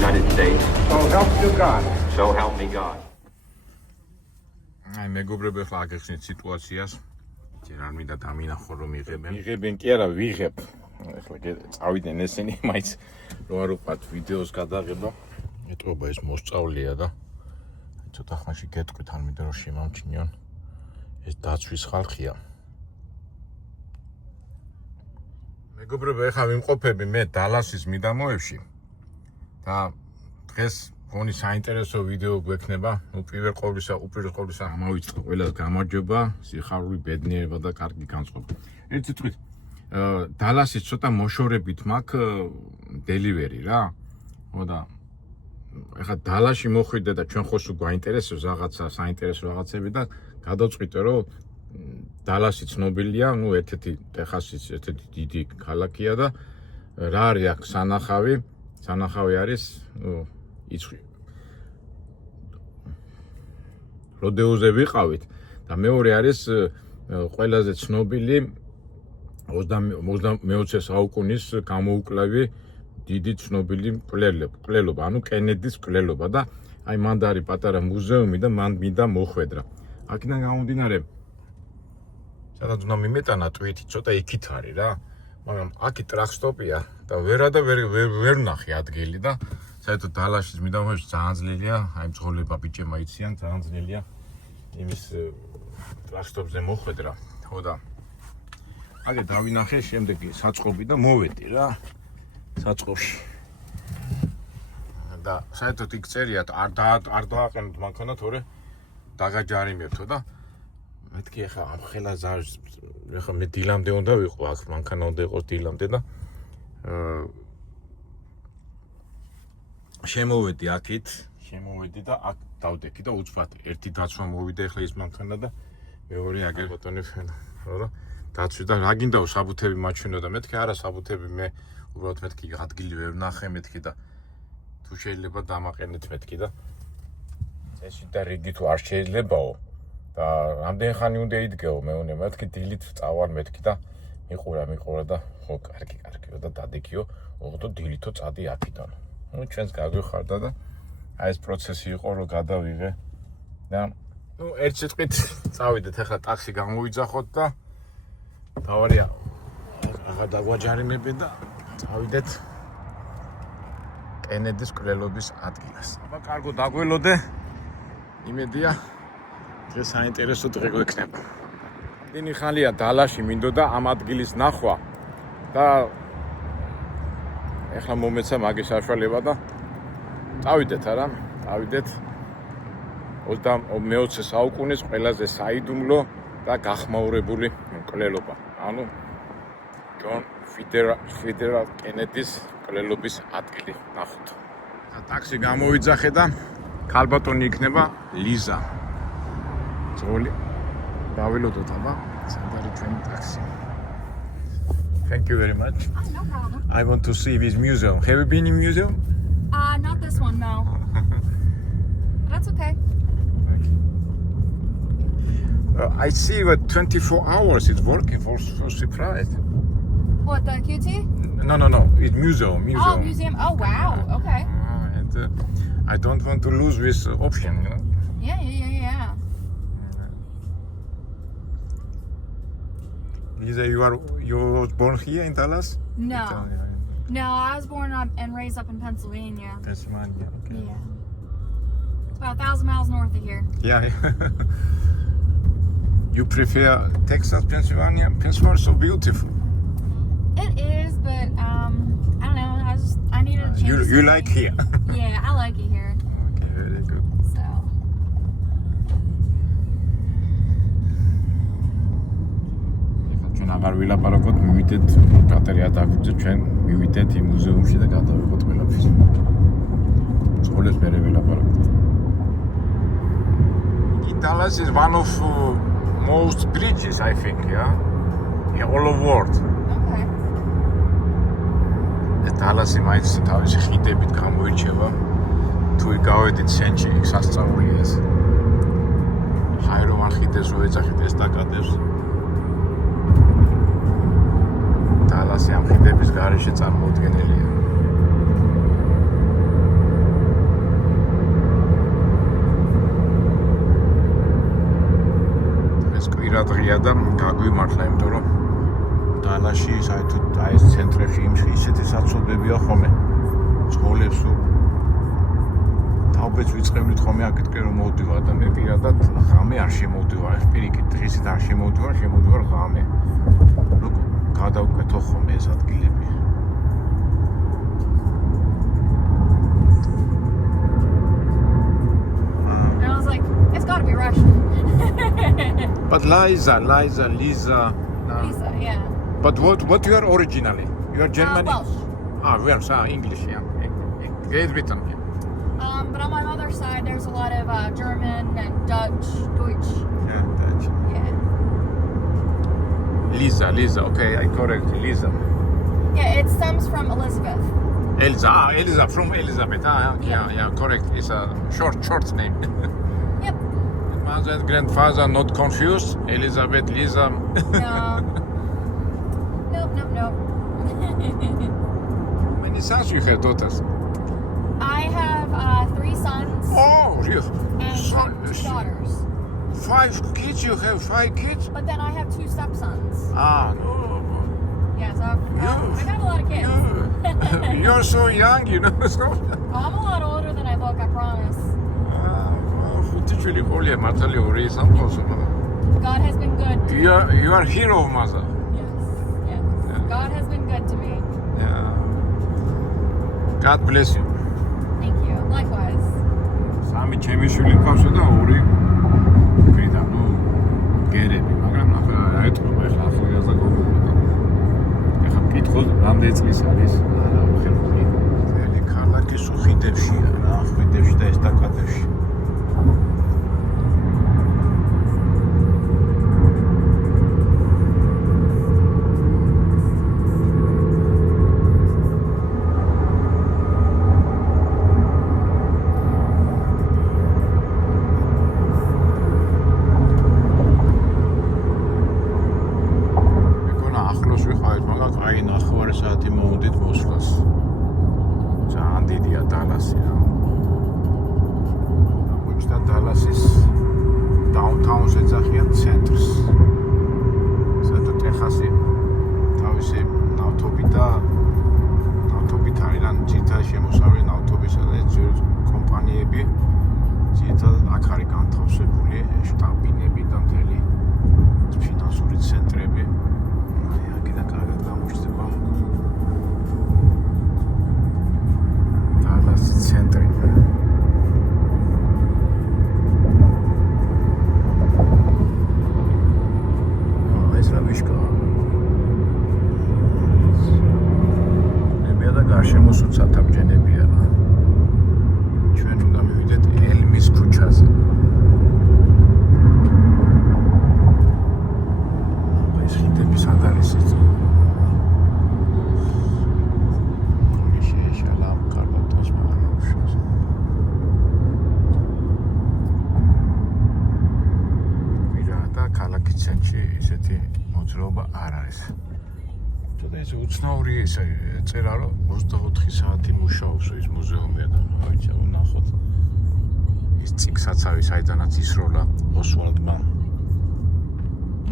United States. So help you God. So help me God. აი მეგობრებო, ახლა აგეხსნით სიტუაციას. ჯერ არ მინდა დამინახო რომ იღებენ კი არა ვიღებ. ახლა წავიდნენ ესენი, მაინც რო არ უყვართ ვიდეოს გადაღება. ეტყობა ეს მოსწავლეა და ცოტა ხანში გეტყვით, არ მინდა რომ შემამჩნიონ. ეს დაცვის ხალხია. მეგობრებო, ახლა ვიმყოფები მე დალასის მიდამოებში და დღეს გონი საინტერესო ვიდეო გვექნება. უპირველეს ყოვლისა ამოვიწყო ყველას გამარჯობა, სიხარული, ბედნიერება და კარგი განწყობა. ერთ სიტყვით, დალასის ცოტა მოშორებით მაქვს დელივერი რა. და ახლა დალასში მოხვიდე და ჩვენ ხო სულ გვაინტერესებს რაღაცა საინტერესო რაღაცები და გადავწყვიტე რომ დალასი ცნობილია, ერთ-ერთი ტეხასის ერთ-ერთი დიდი ქალაქია და რა არის აქ სანახავი? სანახავი არის იცხვი. როდეოზე ვიყავით და მეორე არის ყველაზე ცნობილი 20-20 საუკუნის გამოუკლავი დიდი ცნობილი მკვლელობა, ანუ კენედის მკვლელობა და აი მან არის პატარა მუზეუმი და მან მინდა მოხვედრა. აქედან გამომდინარე სადაც უნდა მიმეტანა ტვიტი, ცოტა იქით არის რა. მაგრამ აქი ტრაქსტოპია და ვერ ნახე ადგილი და საერთოდ დალაშის მიდამოებში ძალიან ძლელია, აი მძღოლება ბიჭებმა იციან, ძალიან ძლელია იმის ტრაქსტოპზე მოხვედრა. ხო და აგე დავინახე, შემდეგი საწყობი და მოვედი რა საწყობში. და საერთოდ იქ წერია არ დააყენოთ მანქანა, თორე დაგაჯარიმებთო და მეთქი ახლა ამ ხელა ზარს ახლა მე დილამდე უნდა ვიყო აქ, მანქანა უნდა იყოს დილამდე და შემოვედი აქით, და აქ დავდექი და უცბად ერთი დაცვა მოვიდა ახლა ის მანქანა და მეორე აგერ ბატონი ფენა, რა დაცვი და რა გინდაო საბუთები მაჩვენო და მეთქი არა საბუთები მე უბრალოდ მეთქი ადგილი ვერ ნახე მეთქი და თუ შეიძლება დამაყენეთ მეთქი და წესი და რიგი თუ არ შეიძლებაო და რამდენი ხანი უნდა იდგეო მეუნე მეთქი დილით წავარ მეთქი და მიყურა და ხო კარგი და დადექიო ოღონდ დილითო წადი აქიდან. ნუ ჩვენს გაგვიხარდა და აი ეს პროცესი იყო რომ გადავიღე და ნუ ერთ სიტყვით წავიდეთ ახლა ტაქსი გამოვიძახოთ და თავარია აღარ დაგვაჯარიმები და წავიდეთ კენედის მკვლელობის ადგილას. აბა კარგო დაგველოდე. იმედია დღეს საინტერესო დღე გვექნება. დინი ხალია დალაში მინდოდა ამ ადგილის ნახვა და ეხლა მომეცა მაგის საშუალება და წავიდეთ 20 საუკუნის ყველაზე საიდუმლო და გახმაურებული მკვლელობა. ანუ ჯონ ფიდერალ კენედის მკვლელობის ადგილი ნახოთ. ტაქსი გამოვიძახე და ქალბატონი იქნება ლიზა. ძღოლი დაველოდოთ აბა, სად არის ჩვენი ტაქსი. Thank you very much. No problem. I want to see this museum. Have you been in museum? Not this one, no. That's okay. I see that 24 hours it's working for surprised. What, the QT? No. It's museum. Oh, museum. Oh, wow. Okay. And I don't want to lose this option, you know. Yeah. Lisa, you was born here in Dallas? No. No, I was born and raised up in Pennsylvania. Pennsylvania, okay. Yeah. It's about 1,000 miles north of here. Yeah. You prefer Texas, Pennsylvania? Pennsylvania is so beautiful. It is, but I don't know. I needed a change. You like here? Yeah, I like it here. Okay, very good. So. ჩვენ აღარ ვილაპარაკოთ, მივიდეთ ბატარეა დაგვიძე, ჩვენ მივიდეთ იმ მუზეუმში და გადავიღოთ ყველაფერს. სკოლას ვერ ვილაპარაკოთ. Dallas is one of most bridges, I think, yeah, all over world. Okay. Dallas მაინც თავისი ხიდებით გამოირჩევა. თუ გავედით სენჩი, სასწაულია ეს. ჰაეროვან ხიდეს რო ეძახით ესტაკადებს. Dallas ამ ხიდების გარეშე წარმოუდგენელია. ღია და გაგვიმართლა, იმიტომ რომ დალაში საერთოდ აი ეს ცენტრებში ისეთი საცობებია ხოლმე. სკოლებს თუ თავბეც ვიწყევლით ხოლმე აკეთკე რომ მოვდივარ და მე პირადად ღამე არ შემოვდივარ, პირიქით დღისით არ შემოვდივარ ღამე. როგორ გადავკვეთო ხოლმე ეს ადგილები. And I was like, it's gotta be Russian. But Liza. Lisa, yeah. But what you are originally? You are German? Welsh. Welsh, English, yeah. Great Britain. But on my mother's side, there's a lot of German and Deutsch. Yeah, Dutch. Yeah. Lisa, okay, I correct, Lisa. Yeah, it stems from Elizabeth. Elsa from Elizabeth. Yeah, correct. It's a short name. Yep. Mother and grandfather not confused. Elizabeth, Lisa. No. Nope. How many sons you have, daughters? I have 3 sons Oh, you and 2 daughters. 5 kids, you have 5 kids? But then I have 2 stepsons. No. Yeah, so I got a lot of kids. You're so young, you know. So. Oh, I'm a lot older than I look, I promise. God has been good to me. You are hero, mother. Yes. God has been good to me. Yeah. God bless you. Thank you. Likewise. სამი ჩემი შვილი ყავსა და 2 ფრიდან, გერები, მაგრამ ახლა აეთქობა, ახლა ახალგაზრდა გოგონა. ახლა მკითხოთ, რამდენი წლის არის? არა, ხელმძღვანელი. ძველი ქალაქის უხიდებშია რა, უხიდებში და ესტაკადებში. საათი მოვუდით მოსვლას. ძალიან დიდია დალასი რა. აღმოჩნდა დალასის დაუნტაუნს ეძახიან ცენტრს. საერთოდ ტეხასი თავისი ნავთობით არის, ან ძირითადად შემოსავლელი ნავთობისა და კომპანიები ძირითადად აქ არის განთავსებული შტაბინები და მთელი ფინანსური ცენტრები. აქედან კარგად გამოჩნდება ცენტრი. ეს რა ვიშკაა. ნებია და გარშემო სუცად აბჯენებია რა. ჩვენ უნდა მივიდეთ ელმის ქუჩაზე. ეს ხიდები სად არის ეს? ცენტრში ისეთი მოძრაობა არ არის. ცოტა ისე უცნაური ისე წერა რომ 24 საათი მუშაობს ის მუზეუმი და აიცა ვნახოთ. ის წიგნსაცავი საიდანაც ისროლა ოსვალდმა.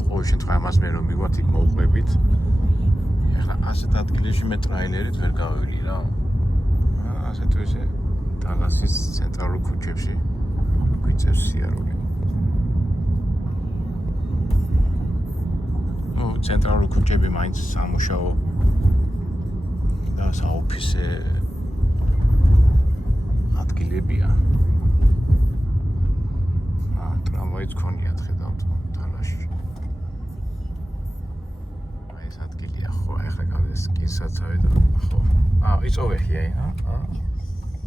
ყოველ შემთხვევაში ამას მე რომ მივათ იქ მოვყვებით. ეხლა ასეთ ადგილებში მე ტრაილერით ვერ გავივილი რა. ასე თუ ისე დალასის ცენტრალურ ქუჩებში გვიწევს სიარული. ცენტრალური ქუჩები მაინც სამუშაო და საოფისე ადგილებია. ტრამვაიც ქონიათ ხედავთ დალაში. აი ეს ადგილია ხო, ახლა გავეს კინსაცავი და ხო. იწოვე ხია,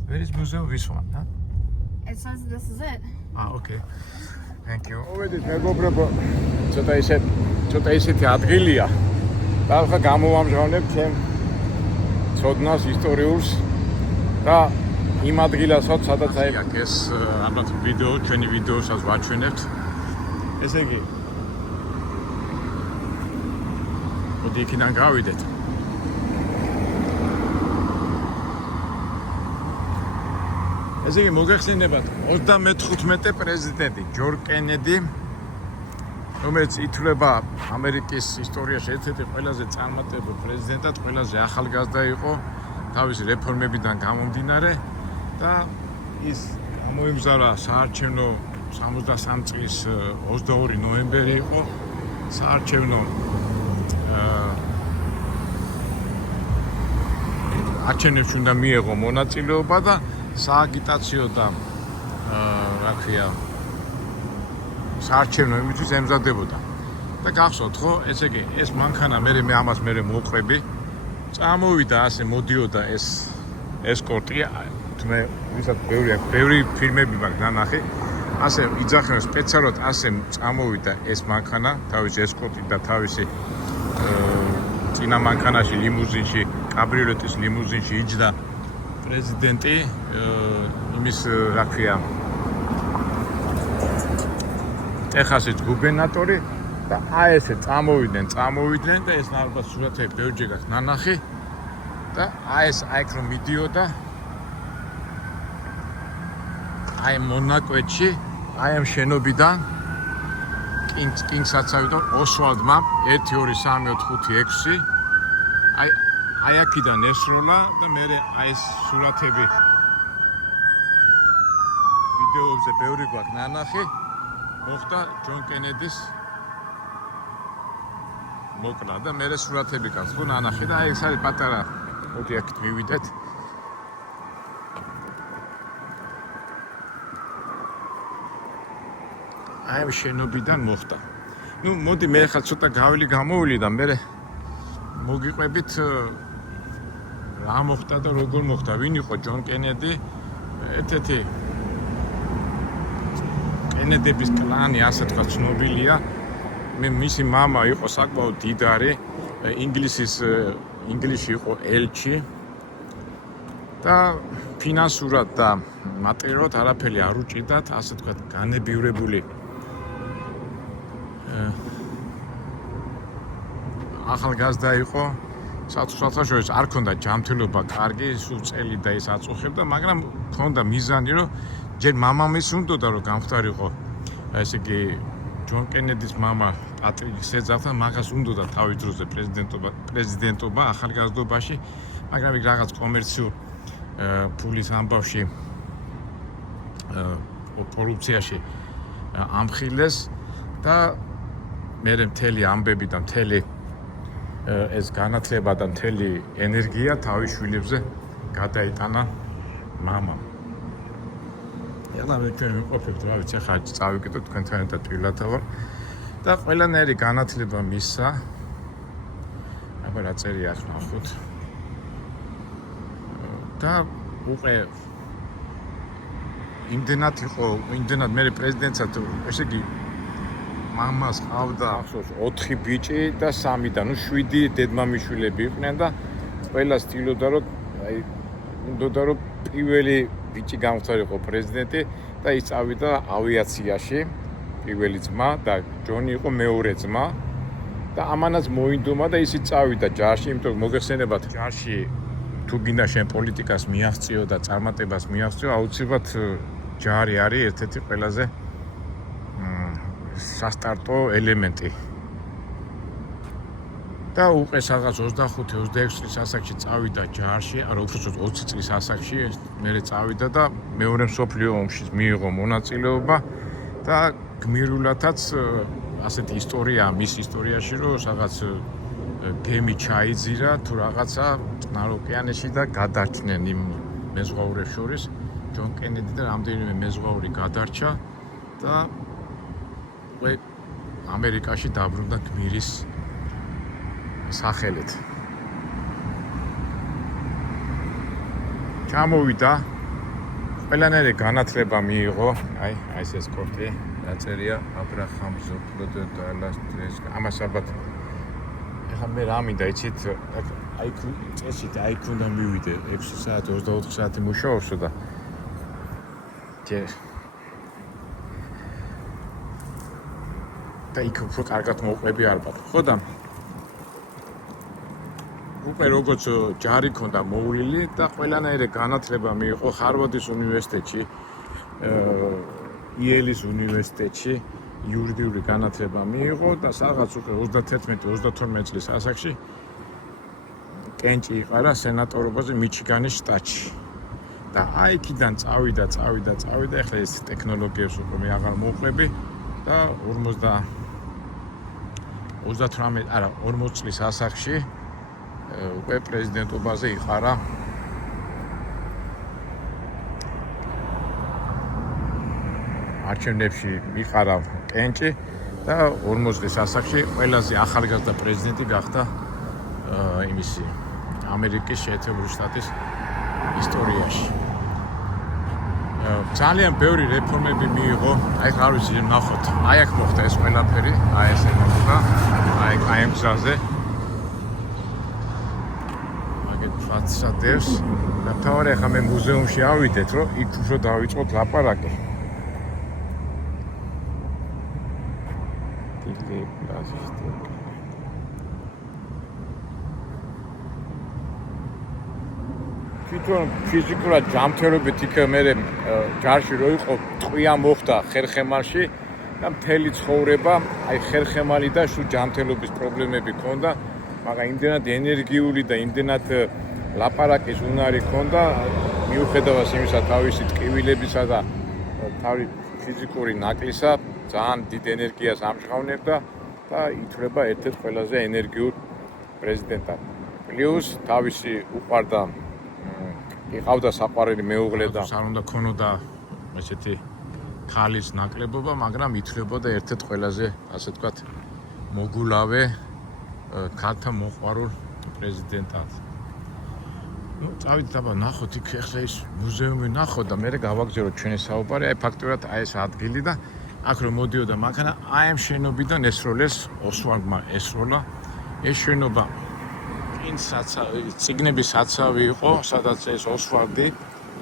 Where is museum this one, huh? It says this is it. Okay. Thank you. მოვედით მეგობრებო, ცოტა ისეთი ადგილია. და ახლა გამოვამჟღავნებ ჩემ ცოდნას ისტორიულს და იმ ადგილასაც, სადაც აი ეს ალბათ ვიდეო, ჩვენი ვიდეოსაც ვაჩვენებთ. ესე იგი, მოდი იქიდან გავიდეთ. ესე იგი, მოგეხსენებათ 34 პრეზიდენტი ჯონ კენედი რომელიც ითვლება ამერიკის ისტორიაში ერთ-ერთი ყველაზე წარმატებულ პრეზიდენტად, ყველაზე ახალგაზრდა იყო თავისი რეფორმებიდან გამომდინარე და ის გამოიმგზავრა საარჩევნო 63 წლის 22 ნოემბერი იყო საარჩევნო არჩევნებში უნდა მიეღო მონაწილეობა და სააგიტაციო და რა ქვია საარჩევნო იმისთვის ემზადებოდა და გახსოვთ ხო ესე იგი ეს მანქანა მე ამას მოვყვები წამოვიდა ასე მოდიოდა ეს ესკორტი მე ვისაც ბევრი ფილმები მაქვს ნანახი ასე იძახენ სპეციალურად ასე წამოვიდა ეს მანქანა თავისი ესკორტი და თავისი წინა მანქანაში ლიმუზინში კაბრიოლეტის ლიმუზინში იჯდა პრეზიდენტი იმის რა ქვია ტეხასის გუბერნატორი და აი ესე წამოვიდნენ და ეს ალბათ სურათები ბევრჯერ გაქვს ნანახი და აი ეს აქ რომ მიდიოდა აი მონაკვეთში აი ამ შენობიდან კინგსაცავიდან ოსვალდმა 1 2 3 4 5 6 აი აქედან ესროლა და მე აი ეს სურათები ვიდეოებზე ბევრი გვაქვს ნანახი მოხდა ჯონ კენედის მოკლა და მე სურათები გაქვს ხო ნანახი და აი ეს არის პატარა მოდი აქეთ მივიდეთ აი შენობიდან მოხდა ნუ მოდი მე ხა ცოტა გავილი გამოვილი და მე მოგიყვებით რა მოხდა და როგორ მოხდა ვინ იყო ჯონ კენედი ერთ-ერთი კენედების კლანი ასე თქვა ცნობილია მე მისი მამა იყო საკმაოდ დიდარი ინგლისში იყო ელჩი და ფინანსურად და მატერიალურად არაფერი არ უჭირდათ ასე თქვა განებივრებული ახალგაზრდა იყო საერთაშორისო არ ქონდა ჯანმრთელობა კარგი სულ წელი და ის აწუხებდა მაგრამ ქონდა მიზანი რომ ჯერ მამამისს უნდოდა რომ გამხდარიყო ესე იგი ჯონ კენედის მამა პატრიკ სეძავთან მაგას უნდოდა თავის დროზე პრეზიდენტობა ახალგაზრდობაში მაგრამ იქ რაღაც კომერციულ ფულის ამბავში კორუფციაში ამხილეს და მე მთელი ამბები და მთელი ეს განათლება და მთელი ენერგია თავის შვილებზე გადაიტანა მამამ. Ялავე ჩვენ ვიყოფებთ, რა ვიცი, ხა წავიკეთოთ თქვენთან ერთად პირადად ვარ და ყველანაირი განათლება მისცა. აბა რა წერია ახლა ნახოთ. და უყე იმდენად მე პრეზიდენტად ესე იგი მამას ყავდა ახსოვს 4 ბიჭი და 3 და ნუ 7 დედმამიშვილები იყვნენ და ყველა ცდილობდა რომ აი უნდოდა რომ პირველი ბიჭი გამხდარიყო პრეზიდენტი და ის წავიდა ავიაციაში პირველი ძმა და ჯონი იყო მეორე ძმა და ამანაც მოინდომა და ისიც წავიდა ჯარში იმიტომ მოგეხსენებათ ჯარში თუ გინდა შენ პოლიტიკას მიაღწიო და წარმატებას მიაღწიო აუცილებლად ჯარი არის ერთ-ერთი ყველაზე სასტარტო ელემენტი და უყეს რაღაც 25-26 წლის ასაკში წავიდა ჯარში, არა უბრალოდ 20 წლის ასაკში მერე წავიდა და მეორე მსოფლიო ომში მიიღო მონაწილეობა და გმირულადაც ასეთი ისტორია მის ისტორიაში რომ რაღაც გემი ჩაიძირა თუ რაღაცა წყნარ ოკეანეში და გადარჩნენ იმ მეზღვაურებს შორის ჯონ კენედი და რამდენიმე მეზღვაური გადარჩა და ამერიკაში დაბრუნდა გმირის სახელით. ჩამოვიდა, ყველანაირი განათლება მიიღო, აი ეს ესკორტი, დაწერია აბრაჰამ ზოპლოდალასტრეს. ამას ალბათ ეხლა მე რა მინდა იცით, აი წესით აი ქონდა მივიდე 6 საათი 24 საათი მუშაობსო და და იქ უფრო კარგად მოყვები ალბათ. ხო და უკვე როგორც ჯარი ქონდა მოვლილი და ყველანაირი განათლება მიიღო ჰარვარდის უნივერსიტეტში, იელის უნივერსიტეტში იურიდიული განათლება მიიღო და სადღაც უკვე 31-32 წლის ასაკში კენჭი იყარა სენატორობაზე მიჩიგანის შტატში. და აი იქიდან წავიდა, ეხლა ეს ტექნოლოგიებს უკვე მე აღარ მოვყვები და 40 წლის ასაკში უკვე პრეზიდენტობაზე იყარა. არჩევნებში მიყარა კენჭი და 40 წლის ასაკში ყველაზე ახალგაზრდა პრეზიდენტი გახდა იმისი ამერიკის შეერთებული შტატის ისტორიაში. ძალიან ბევრი რეფორმები მიიღო, აი რა ვიცი, ნახოთ, აი აქ მოხდა ეს ყველაფერი, აი ესე მოხდა, აი ამ გზაზე. მაგეთ ფასადებს და თავი ახლა მე მუზეუმში ავიდეთ, რომ იქ უფრო დავიწყოთ ლაპარაკი. თვითონ ფიზიკურად ჯანმრთელობით იქ მე ჯარში რო იყო ტყვია მოხდა ხერხემალში და მთელი ცხოვრება აი ხერხემალი და შუ ჯანმრთელობის პრობლემები ჰქონდა, მაგრამ იმდენად ენერგიული და იმდენად ლაპარაკის უნარი ჰქონდა, მიუხედავად იმისა თავისი ტკივილებისა და თავი ფიზიკური ნაკლისა, ძალიან დიდ ენერგიას ამჟღავნებდა და ითვლება ერთ-ერთ ყველაზე ენერგიულ პრეზიდენტად. პლუს თავისი უყვარდა იყავდა საყვარელი მეუღლე და არ უნდა ქონოდა ესეთი ქალის ნაკლებობა, მაგრამ ითვლებოდა ერთ-ერთ ყველაზე, ასე ვთქვათ, მოგულავე ქალთა მოყვარულ პრეზიდენტად. წავიდით აბა ნახოთ იქ ახლა ის მუზეუმი ნახოთ და მე გავაგზავნოთ ჩვენი საუბარი, აი ფაქტურად აი ეს ადგილი და აქ რომ მოდიოდა მანქანა, აი ამ შენობიდან ესროლეს ოსვალდმა ესროლა. ეს შენობა ციგნების საცავი იყო, სადაც ეს ოსვალდი,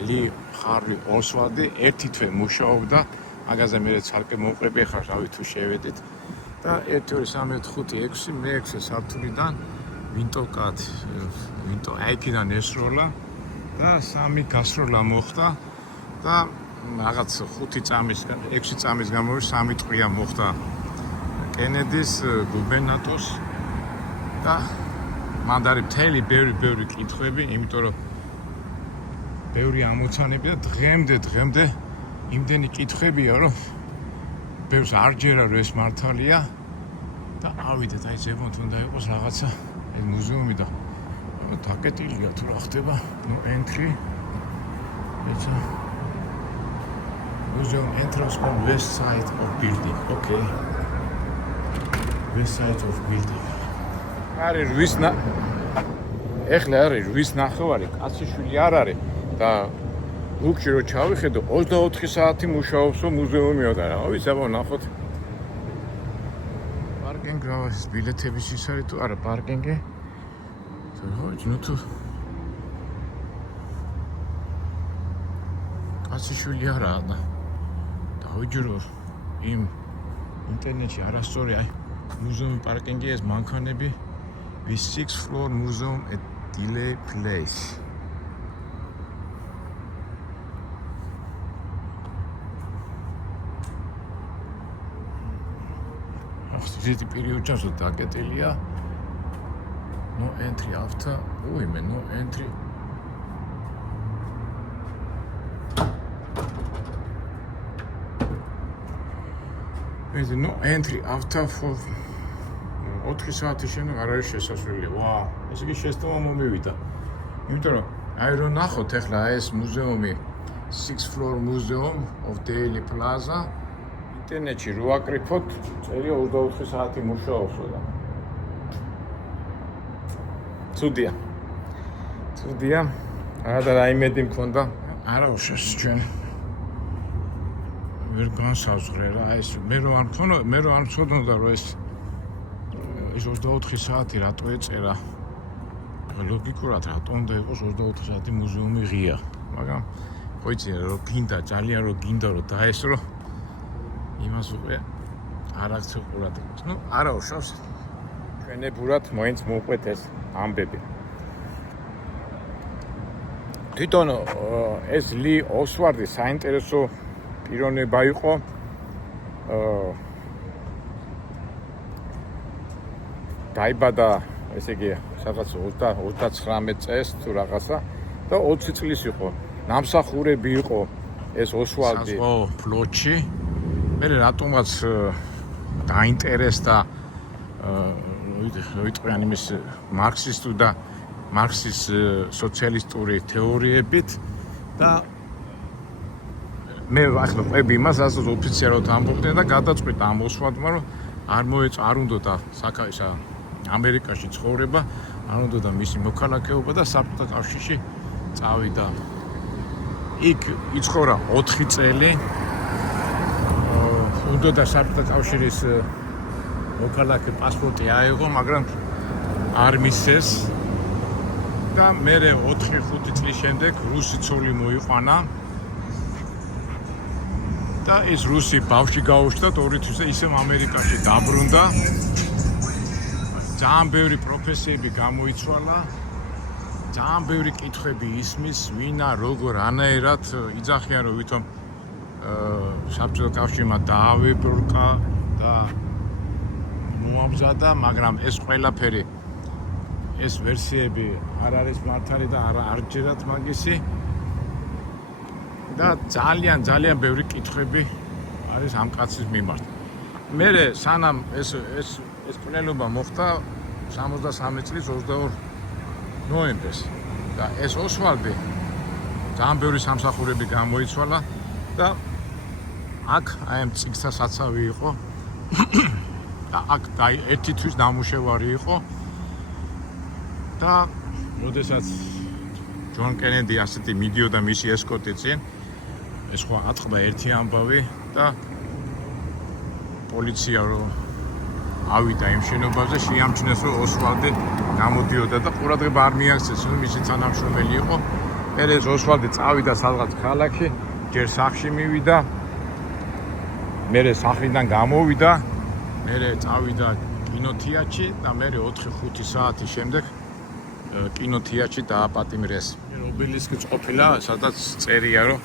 ლი ხარლი ოსვალდი ერთი თვე მუშაობდა, მაგაზე მე ცალკე მოვყრები, ახლა რავი თუ შევედით და 1 2 3 4 5 6 მე-6 სართულიდან ვინტო აიქიდან ესროლა და 3 გასროლა მოხდა და რაღაც 5 წამის 6 წამის განმავლობაში 3 ტყვია მოხდა კენედის გუბერნატორს და მან არის მთელი ბევრი კითხვები, იმიტომ რომ ბევრი ამოცანები და დღემდე იმდენი კითხვებია, რომ ბევრს არ ჯერა რომ ეს მართალია და ავიდეთ აი ზემოთ უნდა იყოს რაღაცა ეს მუზეუმი და დაკეტილია თუ რა ხდება, entry ეცა museum entrance on west side of building. Okay. West side of building. არის ეხლა არის ვის ნახევარი, კაციშვილი არ არის და ლუქში რო ჩავიხედო 24 საათი მუშაობს მუზეუმი და რა ვიცი აბა ნახოთ. პარკინგ გრავას ბილეთების ის არის თუ არა პარკინგი? ხო, თუ კაციშვილი არაა და დავიჯერო იმ ინტერნეტში არასწორი აი მუზეუმი პარკინგი ეს მანქანები with 6th floor museum at Delay Place. Αυτή η περίοδο στο τάκετελία. No entry after. Women, no entry. There's no entry after for 4 საათის შემდეგ არ არის შესასვლელი. ვა, ეს იგი შესტომა მომივიდა. იმიტომ რომ აი რომ ნახოთ ახლა ეს მუზეუმი 6th floor museum of Delhi Plaza ინტერნეტში რო აკრიფოთ, წერია 24 საათი მუშაობს და. ცუდია. არა რაიმედი მქონდა. არა უშავს ჩვენ. ვერ განსაზღვრე რა ეს მე რო არ მცოდნოდა რომ ეს 24 საათი რატო ეწერა? ლოგიკურად რატო უნდა იყოს 24 საათი მუზეუმი ღია? მაგრამ ხო იცი რომ გინდა, ძალიან რომ გინდა რომ დაესრო იმას უკვე არ აქცევ ყურადღებას. ნუ არა უშავს. ჩვენებურად მოინც მოუყვეთ ეს ამბები. თვითონ ეს ლი ოსვარდი საინტერესო პიროვნება იყო. დაიბადა, ესე იგი, სადღაც 39 წელს თუ რაღაცა და 20 წლის იყო. ნამსახურები იყო ეს ოსვალდი ფლოტში. მე რატომაც დაინტერესდა ვიტყვიან იმის მარქსისტული და მარქსის სოციალისტური თეორიებით და მე ახლა ყვები იმას, რასაც ოფიციალურად ამბობდნენ და გადაწყვიტა ამ ოსვალდმა, რომ არ უნდოდა საკაისა ამერიკაში ცხოვრება, არ უნდოდა მისი მოქალაქეობა და საბჭოთა კავშირში წავიდა. იქ იცხოვრა 4 წელი. უნდოდა საბჭოთა კავშირის მოქალაქე პასპორტი აეღო, მაგრამ არ მისცეს. და მე 4-5 წლის შემდეგ რუსი ცოლი მოიყვანა. და ეს რუსი ბავშვი გაუჩნდა 2 თვის და ისევ ამერიკაში დაბრუნდა. ძალიან ბევრი პროფესიები გამოიცვალა. ძალიან ბევრი კითხვები ისმის, ვინა, როგორ, ანაერად იძახიან, რომ ვითომ საბჭოთა კავშირმა დაავიბრყა და მოამზადა, მაგრამ ეს ყველაფერი ეს ვერსიები არ არის მართალი და არ ჯერათ მაგისი. და ძალიან ბევრი კითხვები არის ამ კაცის მიმართ. მე სანამ ეს კვლელობა მოხდა 73 წლის 22 ნოემბერს და ეს ოსვალდი ძალიან ბევრი სამსახურები გამოიცვალა და აქ აი ამ წიგნთა საცავი იყო და აქ ერთი თვის ნამუშევარი იყო და როდესაც ჯონ კენედი ასეთი მიდიოდა მისი ესკორტი წინ ეს ხო ატყდა ერთი ამბავი და პოლიცია რომ ავიდა იმ შენობაზე შეამჩნეს რომ ოსვალდი გამოდიოდა და ყურადღება არ მიაქცეს რომ მისი თანამშრომელი იყო. მერე ოსვალდი წავიდა სადღაც ქალაქში, ჯერ სახლში მივიდა, მერე სახლიდან გამოვიდა, მერე წავიდა კინოთეატრში და მერე 4-5 საათის შემდეგ კინოთეატრში დააპატიმრეს. ობელისკიც ყოფილა, სადაც წერია რომ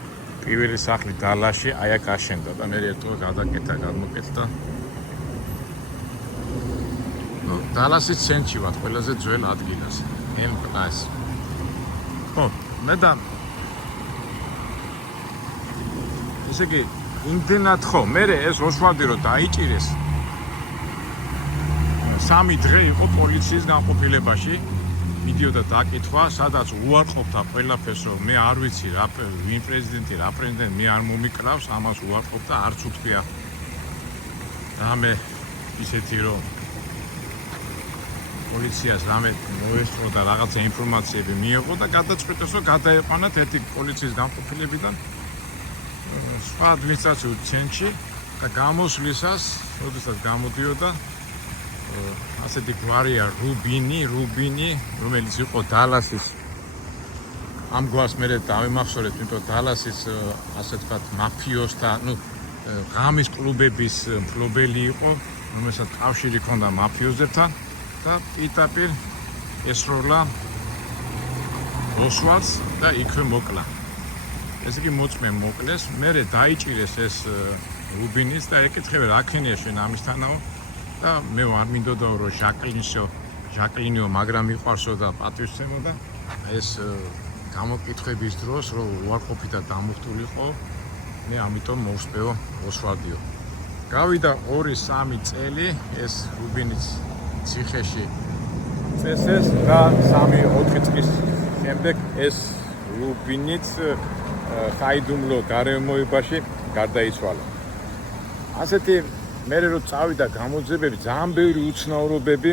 პირველი სახლი დალაში აი აქ აშენდა და მე ერთდროულად გადმოკეთდა. დალასის ცენტრში ვარ, ყველაზე ძველ ადგილას. ელმ-კლას. ხო, მე და ესე იგი, იმდენად ხო, მე ეს ოსვალდი რომ დაიჭირეს. 3 დღე იყო პოლიციის განყოფილებაში. მიდიოდა დაკითხვა, სადაც უარყოფდა ყველაფერს, რომ მე არ ვიცი რა ვინ პრეზიდენტი, რა პრეზიდენტი, მე არ მომიკლავს, ამას უარყოფდა, არც უთქვია. რამე ისეთი რომ პოლიციას რამე მოესწრო და რაღაცა ინფორმაციები მიიღო და გადაწყვიტეს, რომ გადაეყვანათ ერთი პოლიციის განყოფილებიდან სხვა ადმინისტრაციულ ცენტრში და გამოსვლისას, როდესაც გამოდიოდა ასეთი გვარია რუბინი, რომელიც იყო დალასის ამ გვარს მე დავიმახსოვრეთ, იმიტომ დალასის ასე ვთქვათ მაფიოსთა, ღამის კლუბების მფლობელი იყო, რომელსაც კავშირი ჰქონდა მაფიოზებთან და პირდაპირ ესროლა ოსვალდს და იქვე მოკლა. ესე იგი მოწმე მოკლეს, მერე დაიჭირეს ეს რუბინის და ეკითხებენ რა ქენია შენ ამისთანავ და მე არ მინდოდა რომ ჟაკლინიო მაგრამ მიყვარსო და პატივისცემო და ეს გამოკითხების დროს რომ უარყოფით და დამუხტულიყო მე ამიტომ მოვსწეო ოსვალდიო. გავიდა 2-3 წელი ეს რუბინის ციხეში წესეს და 3-4 წლის შემდეგ ეს რუბინიც საიდუმლო გარემოებაში გარდაიცვალა. ასეთი მე რო წავიდა გამოძიებები, ძალიან ბევრი უცნაურობები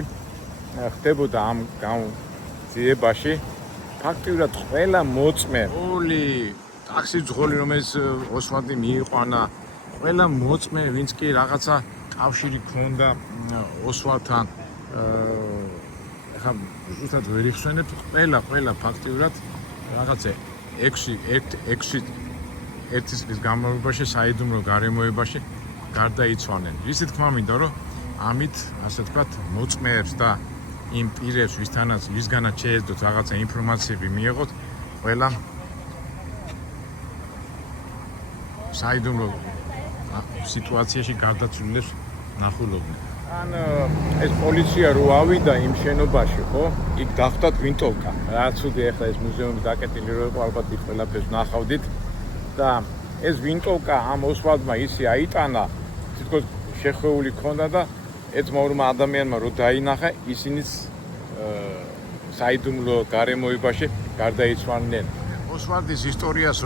ხდებოდა ამ გამოძიებაში. ფაქტიურად ყველა მოწმე, όλი ტაქსიძღოლი რომელიც ოსვალდი მიიყვანა, ყველა მოწმე, ვინც კი რაღაცა კავშირი ჰქონდა ოსვალდთან, ახლა ზუსტად ვერ იხსენებ, ყველა ფაქტიურად რაღაცა 6 წლის განმავლობაში საიდუმლო გარემოებაში გარდაიცვალნენ. ისი თქმა მინდა, რომ ამით, ასე ვთქვათ, მოწმეებს და იმ პირებს, ვისგანაც შეეძლოთ რაღაცა ინფორმაციები მიიღოთ, ყველა საიდუმლო სიტუაციაში გარდაცვლილებს ნახულობდნენ. ან ეს პოლიცია რო ავიდა იმ შენობაში, ხო? იქ დახვდა გვინტოვკა. რაც უდი ახლა ეს მუზეუმი დაკეტილი რო იყო, ალბათ იქ ყველაფერს ნახავდით და ეს ვინტოვკა ამ ოსვალდმა ისე აიტანა, თითქოს შეხვეული ქონდა და ეცმა ორმა ადამიანმა რო დაინახა, ისინიც საიდუმლო გარემოებაში გარდაიცვალნენ. ოსვალდის ისტორიას,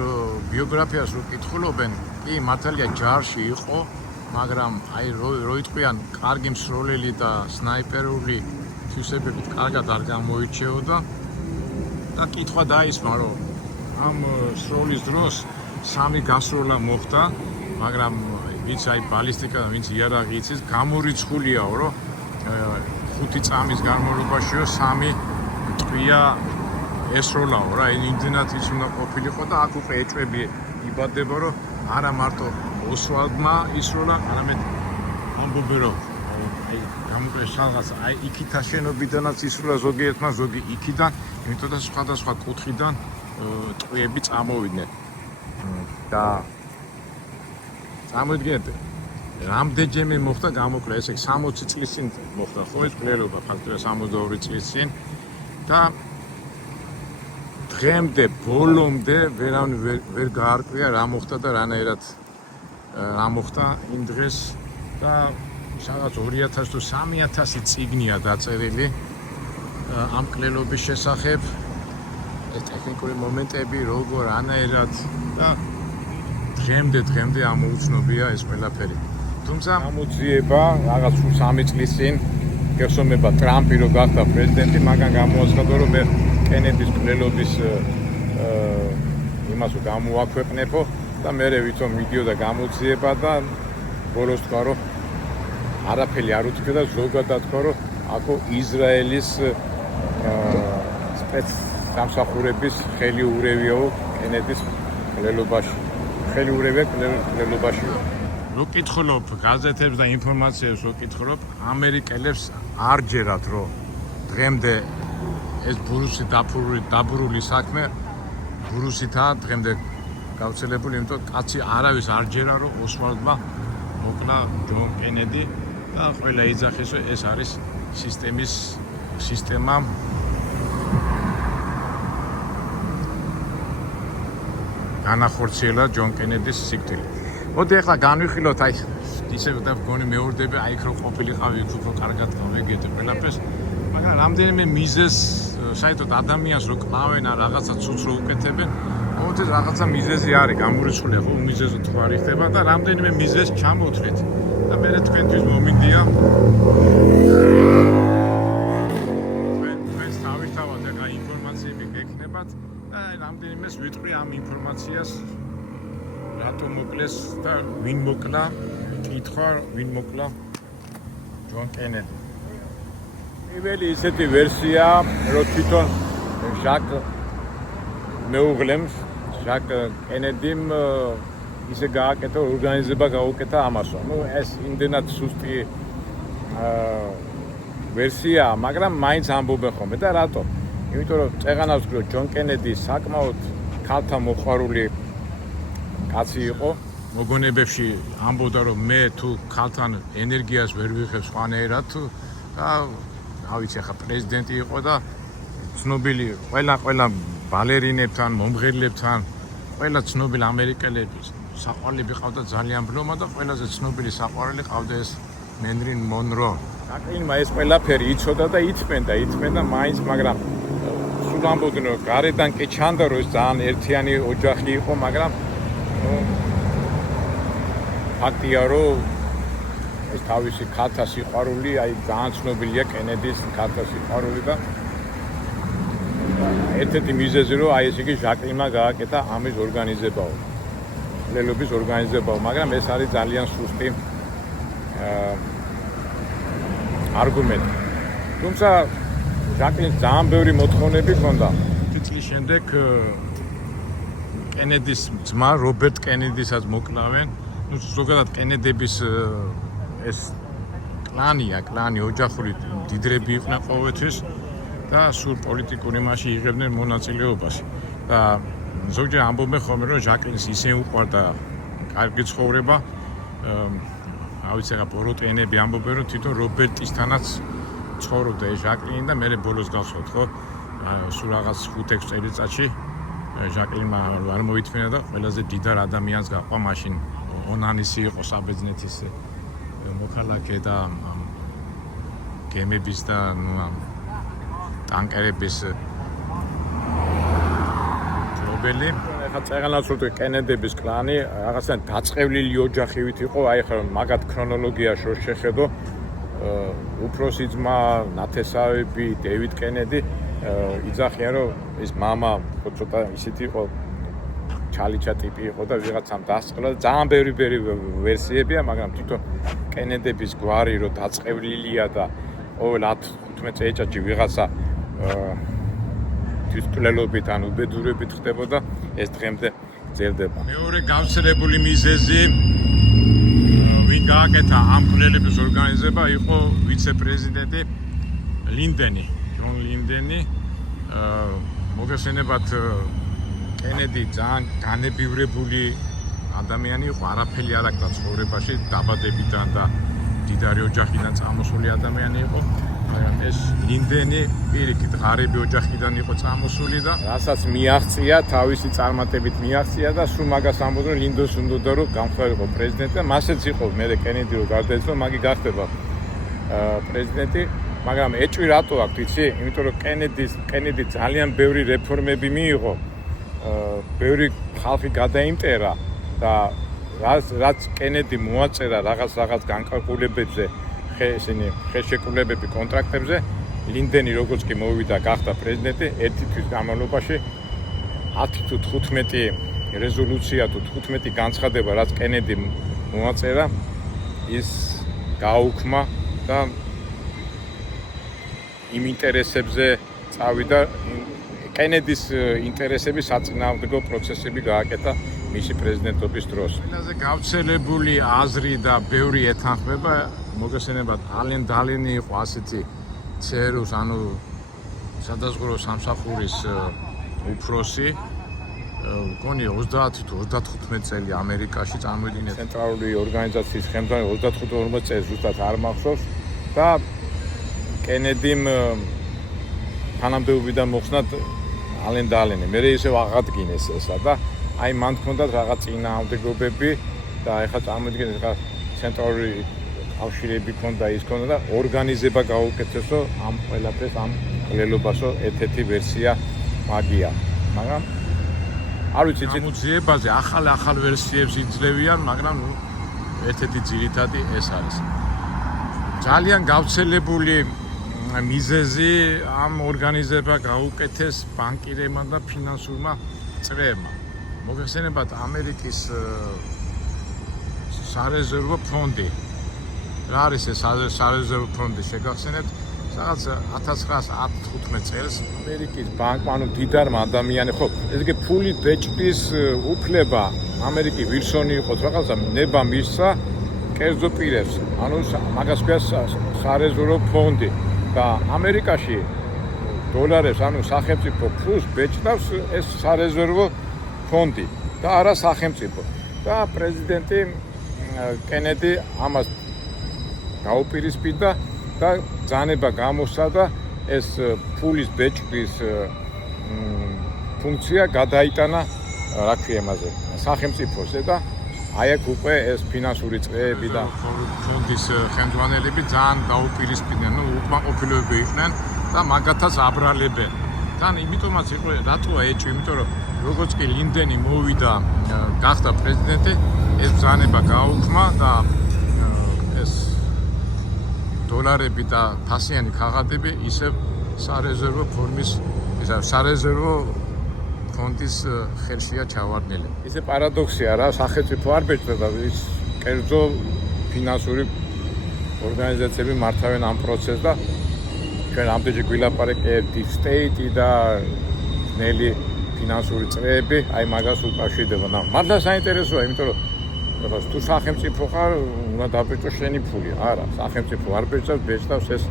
ბიოგრაფიას რო კითხულობენ, კი მართალია ჯარში იყო, მაგრამ აი რო იტყვიან, კარგი მსროლელი და სნაიპერული თვისებებით კარგად არ გამოირჩეოდა და კითხვა დაისმა, რომ ამ სროლის დროს 3 გასროლა მოხდა, მაგრამ ვინც აი ბალისტიკა და ვინც იარაღი იცის, გამორიცხულიაო, რომ 5 წამის განმავლობაშიო 3 ტყვია ესროლაო რა, იმდენად ის უნდა ყოფილიყო და აქ უკვე ეჭვები იბადება, რომ არა მარტო ოსვალდმა ისროლა, არამედ ამბობენ, რომ აი გამოკლეს რაღაც აი იქითა შენობიდანაც ისროლა ზოგიერთმა, ზოგი იქიდან, იმიტომ და სხვადასხვა კუთხიდან ტყვიები წამოვიდნენ. და წარმოიდგინეთ, რამდენჯერმე მოხდა გამოკვლა, ესე 60 წლის წინ მოხდა, ხო ეს მკვლელობა ფაქტია 62 წლის წინ და დღემდე ბოლომდე ვერავინ ვერ გაარკვია რა მოხდა და რანაირად რა მოხდა იმ დღეს და სადაც 2000 თუ 3000 წიგნია დაწერილი ამ მკვლელობის შესახებ, ეს ტექნიკური მომენტები როგორ რანაირად და დღემდე ამოუცნობია ეს ყველაფერი. თუმცა გამოძიება რაღაც 3 წლის წინ გესომება ტრამპი რო გახდა პრეზიდენტი, მაგრამ გამოაცხადა, რომ მე კენედის მკვლელობის იმას გამოაქვეყნებო და მე ვიცი მიდიოდა გამოძიება და ბოლოს თქვა, რომ არაფერი არ უთქვა და ზოგადად თქვა, რომ აქ ისრაელის სპეცსამსახურების ხელი ურევიაო კენედის მკვლელობაში. ხელი ურევია მკვლელობაში. რო კითხულობ გაზეთებს და ინფორმაციებს რო კითხულობ, ამერიკელებს არ ჯერათ, რომ დღემდე ეს ბურუსი დაბურული საქმე ბურუსითაა დღემდე გავრცელებული, იმიტომ კაცი არავის არ ჯერა, რომ ოსვალდმა მოკლა ჯონ კენედი და ყველა იძახის, რომ ეს არის სისტემა განახორციელა ჯონ კენედის სიკვდილი. მოდი ახლა განვიხილოთ, აი ისე და მგონი მეორდები, აი იქ რო ყოფილიყავი, იქ უფრო კარგად გავეგეთე ყველაფერს, მაგრამ რამდენიმე მიზეზს საერთოდ ადამიანს რო კლავენ ან რაღაცა ცუც რო უკეთებენ, ყოველთვის რაღაცა მიზezi არის, გამორიცხულია, ხო, მიზეზო თუ არ იხდება და რამდენიმე მიზეზს ჩამოთვლით და მე თქვენთვის მომინდია თქვენს თავისთავად ახლა ინფორმაციები გექნებათ და რამდენიმეს ვიტყვი ამ ინფორმაციას რატომ მოკლეს და ვინ მოკლა, კითხვა ვინ მოკლა ჯონ კენედი. პირველი ისეთი ვერსია, რომ თვითონ ჟაკ მეუღლემს, ჟაკ კენედიმ ისე გააკეთა, ორგანიზება გაუკეთა ამასო. ნუ ეს იმდენად სუსტი ვერსია, მაგრამ მაინც ამბობენ ხოლმე და რატო? იმიტომ რომ წეღანავს რომ ჯონ კენედი საკმაოდ ქალთა მოყვარული კაცი იყო. მოგონებებში ამბობდა, რომ მე თუ ქალთან ენერგიას ვერ ვიღებ სხვანაირად და რა ვიცი, ახლა პრეზიდენტი იყო და ცნობილი ყველა ბალერინებთან, მომღერლებთან, ყველა ცნობილი ამერიკელების საყვარლები ყავდა ძალიან ბლომა და ყველაზე ცნობილი საყვარელი ყავდა ეს მერილინ მონრო. აკრინმა ეს ყველაფერი იცოდა და ითმენდა მაინც, მაგრამ სულ ამბობდნენ, რომ გარედან კი ჩანდა, რომ ეს ძალიან ერთიანი ოჯახი იყო, მაგრამ ფაქტია, რომ ეს თავისი ქალთა სიყვარული, აი ძალიან ცნობილია კენედის ქალთა სიყვარული და ერთ-ერთი მიზეზი, რომ აი ეს იგი ჟაკლინმა გააკეთა ამის ორგანიზებაო, მკვლელობის ორგანიზებაო, მაგრამ ეს არის ძალიან სუსტი არგუმენტი. თუმცა ჟაკლინს ძალიან ბევრი მოთხოვნები ჰქონდა. წლის შემდეგ კენედის ძმა რობერტ კენედისაც მოკლავენ. ნუ ზოგადად კენედების ეს კლანი ოჯახური დიდრები იყვნენ ყოველთვის და სულ პოლიტიკურ იმაში იღებდნენ მონაწილეობას. და ზოგჯერ ამბობენ ხოლმე, რომ ჟაკლინს ისე უყვარდა კარგი ცხოვრება, ავიც ახლა ბოროტენები ამბობენ რომ თვითონ რობერტისთანაც ცხოვრობდა ეს ჟაკლინი და მე ბოლოს გავსვათ ხო სულ რაღაც 5-6 წელიწადში ჟაკლინმა არ მოითმინა და ყველაზე დიდარ ადამიანს გაყვა მაშინ ონანისი იყო საბერძნეთის მოქალაქე და გემების და ტანკერების მფლობელი. ეხლა წეღანაც ვთქვი კენედების კლანი რაღაცა დაწყევლილი ოჯახივით იყო, აი ხა მაგათ ქრონოლოგიაში რო შეხედო უფროსი ძმა ნათესავები დევიდ კენედი იძახიან რომ ეს мама ცოტა ისეთი იყო ჩალიჩა ტიპი იყო და ვიღაცამ დასწყლა და ძალიან ბევრი ვერსიებია, მაგრამ თვითონ კენედების გვარი რო დაწყევლილია და ყოველ 10-15 წელიწადში ვიღაცა თვითმკვლელობით ან უბედურებით ხდებოდა, ეს დღემდე გრძელდება. მეორე გავრცელებული მიზეზი ვინ გააკეთა ამ მკვლელების ორგანიზება იყო ვიცე-პრეზიდენტი ლინდენი, ჯონ ლინდენი. მოგეხსენებათ კენედი ძალიან განებივრებული ადამიანი იყო, არაფერი არ აქვს ცხოვრებაში, დაბადებიდან და დიდარი ოჯახიდან წამოსული ადამიანი იყო. ეს ლინდენი პირიქით ღარიბი ოჯახიდან იყო წამოსული და რასაც მიაღწია, თავისი წარმატებით მიაღწია და სულ მაგას ამბობდა რომ ლინდონს უნდა რომ გამხდარიყო პრეზიდენტი და მასეც იყო მე კენედი რო გარდაეცვა, მაგი გახდება პრეზიდენტი, მაგრამ ეჭვი რატო აქვს იცი? იმიტომ რომ კენედი ძალიან ბევრი რეფორმები მიიღო, ბევრი ხალხი გადაიმტერა და რაც კენედი მოაწერა რაღაც განკარგულებებზე ესენი ხელშეკრულებები კონტრაქტებზე, ლინდენი როგორც კი მოვიდა გახდა პრეზიდენტი, ერთი თვის განმავლობაში 10 თუ 15 რეზოლუცია თუ 15 განცხადება, რაც კენედი მოაწერა, ის გააუქმა და იმ ინტერესებზე წავიდა. კენედის ინტერესები საწინააღმდეგო პროცესები გააკეთა მისი პრეზიდენტობის დროს. ყველაზე გავრცელებული აზრი და ბევრი ეთანხმება მოგესენებათ ალენ დალენი იყო ასეთი ცერუს ანუ სადაზღვრო სამსახურის უფროსი მგონი 30 თუ 35 წელი ამერიკაში წარმოიდგინეთ ცენტრალური ორგანიზაციის ხელმძღვანელი 35-40 წელს ზუსტად არ მახსოვს და კენედიმ თანამდებობიდან მოხსნათ ალენ დალენი. მე ისევ აღადგინეს ესა და აი მან თქონდა რაღაც წინააღმდეგობები და ეხლა წარმოიდგინეთ ეხლა ცენტრალური კავშირები ქონდა ის ქონდა და ორგანიზება გაუკეთესო ამ ყველაფერს ამ კვლელობასო ერთ-ერთი ვერსია მაგია. მაგრამ არ ვიცი მოძიებაზე ახალ ვერსიებს იძლევიან, მაგრამ ერთ-ერთი ძირითადი ეს არის. ძალიან გავრცელებული მიზეზი ამ ორგანიზება გაუკეთეს ბანკირებმა და ფინანსურმა წრეებმა. მოგეხსენებათ ამერიკის სარეზერვო ფონდი. რა არის ეს სარეზერვო ფონდი? შეგახსენებთ, რაღაც 1915 წელს ამერიკის ბანკმა, ანუ დიდარმა ადამიანი, ხო, ესე იგი ფული ბეჭდის უფლება ამერიკის ვილსონი იყო, რაღაცა ნება მისცა კერძო პირებს. ანუ მაგას ქვია სარეზერვო ფონდი. და ამერიკაში დოლარებს, ანუ სახელმწიფო ფულს ბეჭდავს ეს სარეზერვო ფონდი და არა სახელმწიფო. და პრეზიდენტი კენედი ამას გაუპირისპირდა და ბრძანება გამოსცა და ეს ფულის ბეჭდის ფუნქცია გადაიტანა რა ქვია ამაზე სახელმწიფოზე და აი აქ უკვე ეს ფინანსური წრეები და ფონდის ხელმძღვანელები ძალიან დაუპირისპირდნენ, ნუ უკმაყოფილოები იყვნენ და მაგათაც აბრალებენ. თან იმიტომაც იყო რატოა ეჭვი, იმიტომ რომ როგორც კი ლინდენი მოვიდა გახდა პრეზიდენტი, ეს ბრძანება გააუქმა და ეს დოლარები და ფასიანი ქაღალდები ისევ სარეზერვო ფორმის სარეზერვო ფონდის ხელშია ჩავარდნილი. ისე პარადოქსია რა, სახელმწიფო არ ბეჭდება, ის კერძო ფინანსური ორგანიზაციები მართავენ ამ პროცესს და ჩვენ ამდენჯერ გვილაპარაკეთ deep state და ნელი ფინანსური წრეები, აი მაგას უკავშირდება. მართლა საინტერესოა, იმიტომ რომ თუ სახელმწიფო ხარ, უნდა დაბეჭო შენი ფული. არა, სახელმწიფო არ ბეჭდავს ეს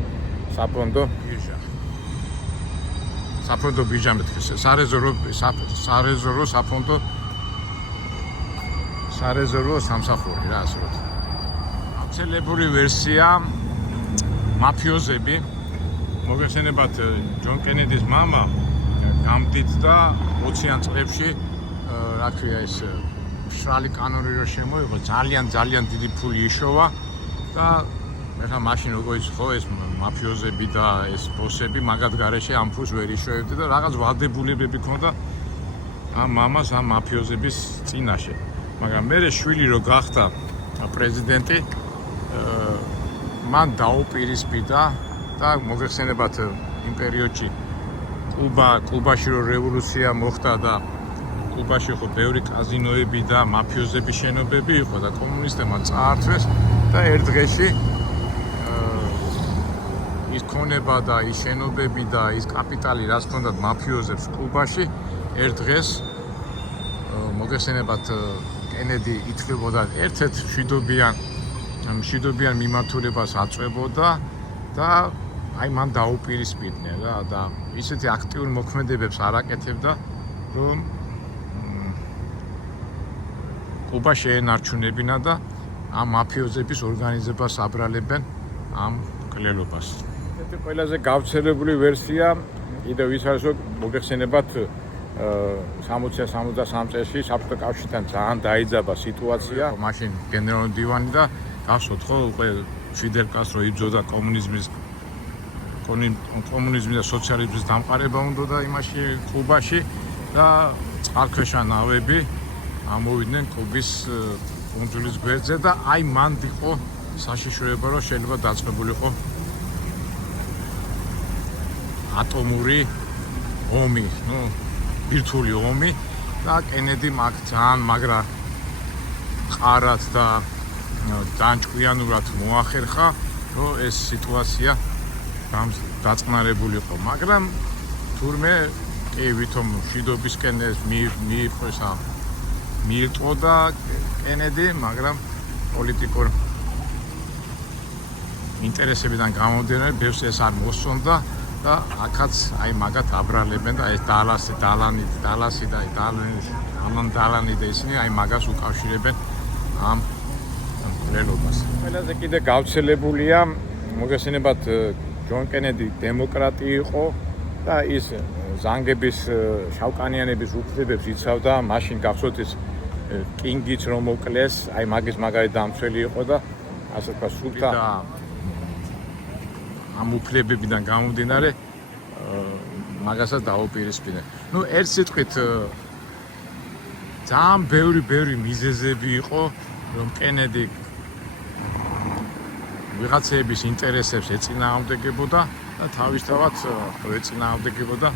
საფონდო ბირჟა. საფონდო ბირჟა მეთქეს, სარეზერვო საფონდო სამსახური რა ასე ვთქვათ. გავრცელებული ვერსია მაფიოზები. მოგეხსენებათ ჯონ კენედის მამა გამდიდდა 20-იან წლებში, რა ქვია ეს მშრალი კანონი რო შემოიღო, ძალიან დიდი ფული იშოვა და ეხლა მაშინ როგორც ხო ეს მაფიოზები და ეს ბოსები მაგათ გარეშე ამ ფულს ვერ იშოვებდნენ და რაღაც ვალდებულებები ჰქონდა ამ მამას ამ მაფიოზების წინაშე. მაგრამ მე შვილი რო გახდა პრეზიდენტი, მან დაუპირისპირდა და მოგეხსენებათ იმ პერიოდში კუბაში რო რევოლუცია მოხდა და კუბაში ხო ბევრი კაზინოები და მაფიოზების შენობები იყო და კომუნისტებმა წაართვეს და ერთ დღეში ის ქონება და ის შენობები და ის კაპიტალი რაც ჰქონდათ მაფიოზებს კუბაში ერთ დღეს მოგეხსენებათ კენედი ითვლებოდა ერთ-ერთ მშვიდობიან მიმართულებას აწვებოდა და აი მან დაუპირისპირდნენ და ისეთი აქტიურ მოქმედებებს არ აკეთებდა რომ კუბა შეენარჩუნებინა და ამ მაფიოზების ორგანიზებას აბრალებენ ამ მკვლელობას. ეს ყველაზე გავრცელებული ვერსია კიდევ ის არის რომ მოგეხსენებათ 60-63 წელს საბჭოთა კავშირთან ძალიან დაიძაბა სიტუაცია. მაშინ გენერალური დივანი და გახსოვთ ხო უკვე ფიდელ კასტრო იბრძოდა კომუნიზმის და სოციალიზმის დამყარება უნდა იმაში კუბაში და წყალქვეშა ნავები ამოვიდნენ კუბის კუნძულის გვერდზე და აი მან იყო საშიშროება რომ შეიძლება დაწყებულიყო ატომური ომი, ბირთვული ომი და კენედი მაგ ძალიან მაგრა ყარად და დაჭკვიანურად მოახერხა რომ ეს სიტუაცია დაწყნარებულიყო, მაგრამ თურმე კი ვითომ მშვიდობისკენ ეს მიირტყოდა კენედი, მაგრამ პოლიტიკურ ინტერესებიდან გამომდინარე ბევრს ეს არ მოსწონდა და აქაც აი მაგათ აბრალებენ და ეს დალასი და დალანი და ისინი აი მაგას უკავშირებენ ამ მკვლელობას. ყველაზე კიდე გავრცელებულია მოგეხსენებათ ჯონ კენედი დემოკრატი იყო და ის ზანგების შავკანიანების უფლებებს იცავდა, მაშინ გახსოვთ ის კინგიც რომ მოკლეს, აი მაგის მაგარი დამცველი იყო და ასე თქვა სულთა ამ უფლებებიდან გამომდინარე მაგასაც დაუპირისპირდნენ. ერთ სიტყვით ძალიან ბევრი მიზეზები იყო რომ კენედი ვიღაცების ინტერესებს ეწინააღმდეგებოდა და თავისთავად ეწინააღმდეგებოდა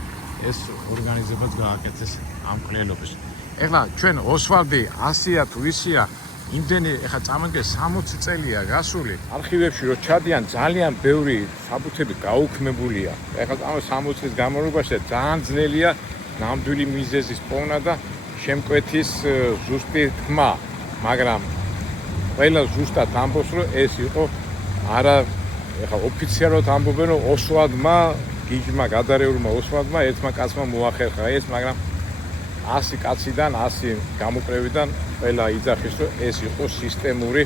ეს ორგანიზებაც გააკეთეს ამ მკვლელობას. ეხლა ჩვენ ოსვალდი 100-ია თუ ისია იმდენი ეხლა წამოდგეს 60 წელია გასული არქივებში რო ჩადიან ძალიან ბევრი საბუთები გაუქმებულია. ეხლა ამ 60 წლის განმავლობაში ძალიან ძნელია ნამდვილი მიზეზის პოვნა და შემკვეთის ზუსტი თქმა, მაგრამ ყველა ზუსტად ამბობს რომ ეს იყო არა ეხლა ოფიციალურად ამბობენ რომ ოსვალდმა გიჟმა გადარეულმა ოსვალდმა ერთმა კაცმა მოახერხა ეს, მაგრამ 100 კაციდან 100 გამოკვლევიდან ყველა იძახის რომ ეს იყო სისტემური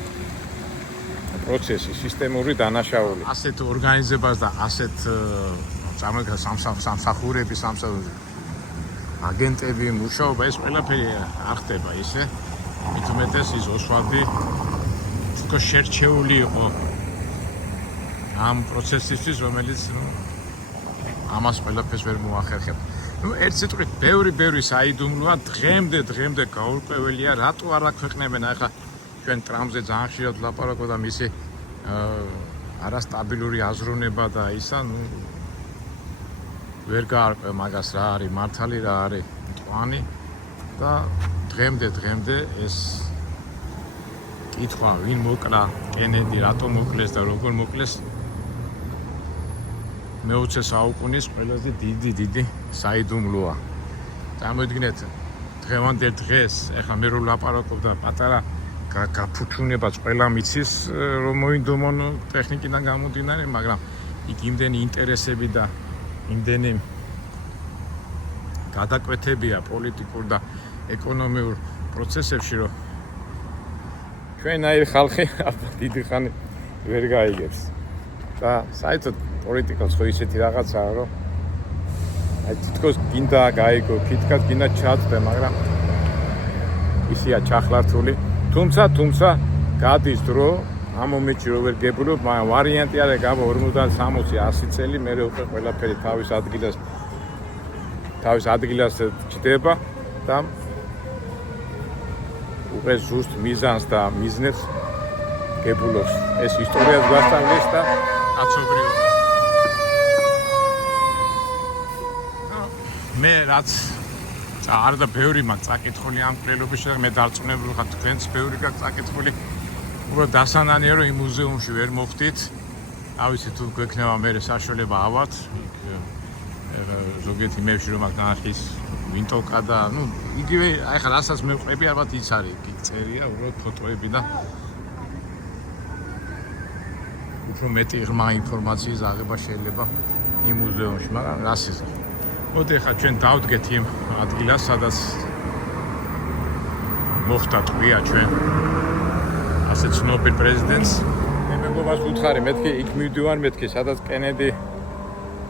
პროცესი, სისტემური დანაშაული. ასეთ ორგანიზებას და ასეთ სამსახურების აგენტები მუშაობა ეს ყველაფერი არ ხდება ისე. მით უმეტეს ის ოსვალდი უფრო შერჩეული იყო ამ პროცესისთვის, რომელიც ამას ყველაფერს ვერ მოახერხებდა. ერთ სიტყვით ბევრი საიდუმლოა დღემდე გაურკვეველია რატო არ აქვეყნებენ ახლა ჩვენ ტრამპზე ძალიან ხშირად ვლაპარაკობ და მისი არასტაბილური აზროვნება და ისა ვერ გაარკვე მაგას რა არის მართალი რა არის მტვანი და დღემდე ეს კითხვა ვინ მოკლა კენედი რატო მოკლეს და როგორ მოკლეს მე-20 საუკუნის ყველაზე დიდი საიდუმლოა. წარმოიდგინეთ დღევანდელ დღეს ეხლა მე რო ვლაპარაკობ და პატარა გაფუჩუნებაც ყველა მიცის რომ მოინდომონ ტექნიკიდან გამომდინარე, მაგრამ იქ იმდენი ინტერესები და იმდენი გადაკვეთებია პოლიტიკურ და ეკონომიურ პროცესებში, რომ ჩვენაირი ხალხი დიდი ხანი ვერ გაიგებს. და საერთოდ პოლიტიკას ხო ისეთი რაღაცაა, რომ აი თითქოს გინდა გაიგო, თითქოს გინდა ჩაწვდე, მაგრამ ისია ჩახლართული. თუმცა გადის დრო, ამ მომენტში რო ვერ გებულობ, მაგრამ ვარიანტი არა გაბა 50-60-100 წელი მე უკვე ყველაფერი თავის ადგილას ჯდება და უკვე ზუსტ მიზანს და მიზნებს გებულობს. ეს ისტორიას გასწავლის და კაცობრიობას. მე რაც არ და ბევრი მაქვს წაკითხული ამ კვლელობის შესახებ, მე დარწმუნებული ხარ თქვენც ბევრი გაქვს წაკითხული. უბრალოდ დასანანია რომ იმ მუზეუმში ვერ მოხვდით. ავიცი თუ გვექნება მე საშუალება ავად. ზოგიერთი მეებში რომ აქ ნახის ვინტოვკა და ნუ იგივე აი ხა რასაც მე ვყვები ალბათ ის არის იქ წერია უბრალოდ ფოტოები და უფრო მეტი ღრმა ინფორმაციის აღება შეიძლება იმ მუზეუმში, მაგრამ რას იზრ. მოდი ხა ჩვენ დავდგეთ იმ ადგილას, სადაც მოხდა ტყვია ჩვენ ასე ცნობილ პრეზიდენტს. მე მეგობას ვუთხარი, მეთქი იქ მივდივარ, მეთქი სადაც კენედი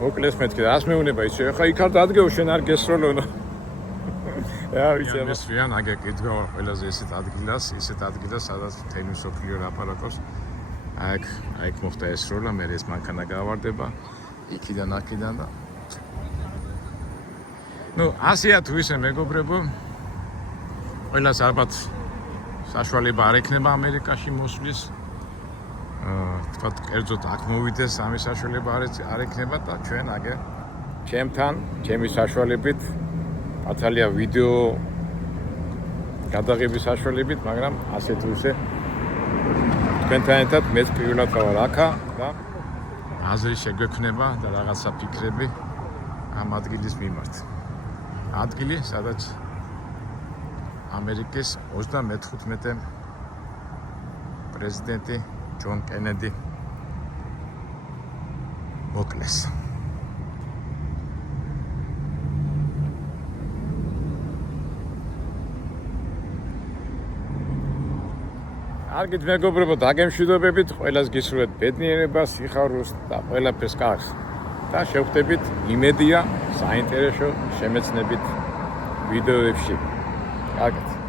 მოკლეს, მეთქი რას მეუნება ისე, ხა იქ არ დადგეო, შენ არ გესროლო. რა ვიცი, მესვიან აგე კითხვა ყველაზე ისეთ ადგილას, სადაც მთელი მსოფლიო ლაპარაკობს. აქ მოხდა ეს როლა, მე ეს მანქანა გავარდება იქიდან აქიდან და ნუ ასეა თუ ისე მეგობრებო, ყველას ალბათ საშუალება არ ექნება ამერიკაში მოსვლის. თქვათ კერძოდ აქ მოვიდეს ამის საშუალება არ ექნება და ჩვენ აგერ ჩემთან, ჩემი საშუალებით ათალია ვიდეო გადაღების საშუალებით, მაგრამ ასე თუ ისე თქვენთან ერთად მეც პირველად ვარ აქა და აზრი შეგვექნება და რაღაცა ფიქრები ამ ადგილის მიმართ. ადგილი, სადაც ამერიკის 35 პრეზიდენტი ჯონ კენედი მოკლეს. არგით მეგობრებო, დაგემშვიდობებით, ყველას გისურვებთ ბედნიერებას, სიხარულს და ყველაფერს კარგს. და შევხვდებით იმედია საინტერესო შემეცნებით ვიდეოებში. კარგად.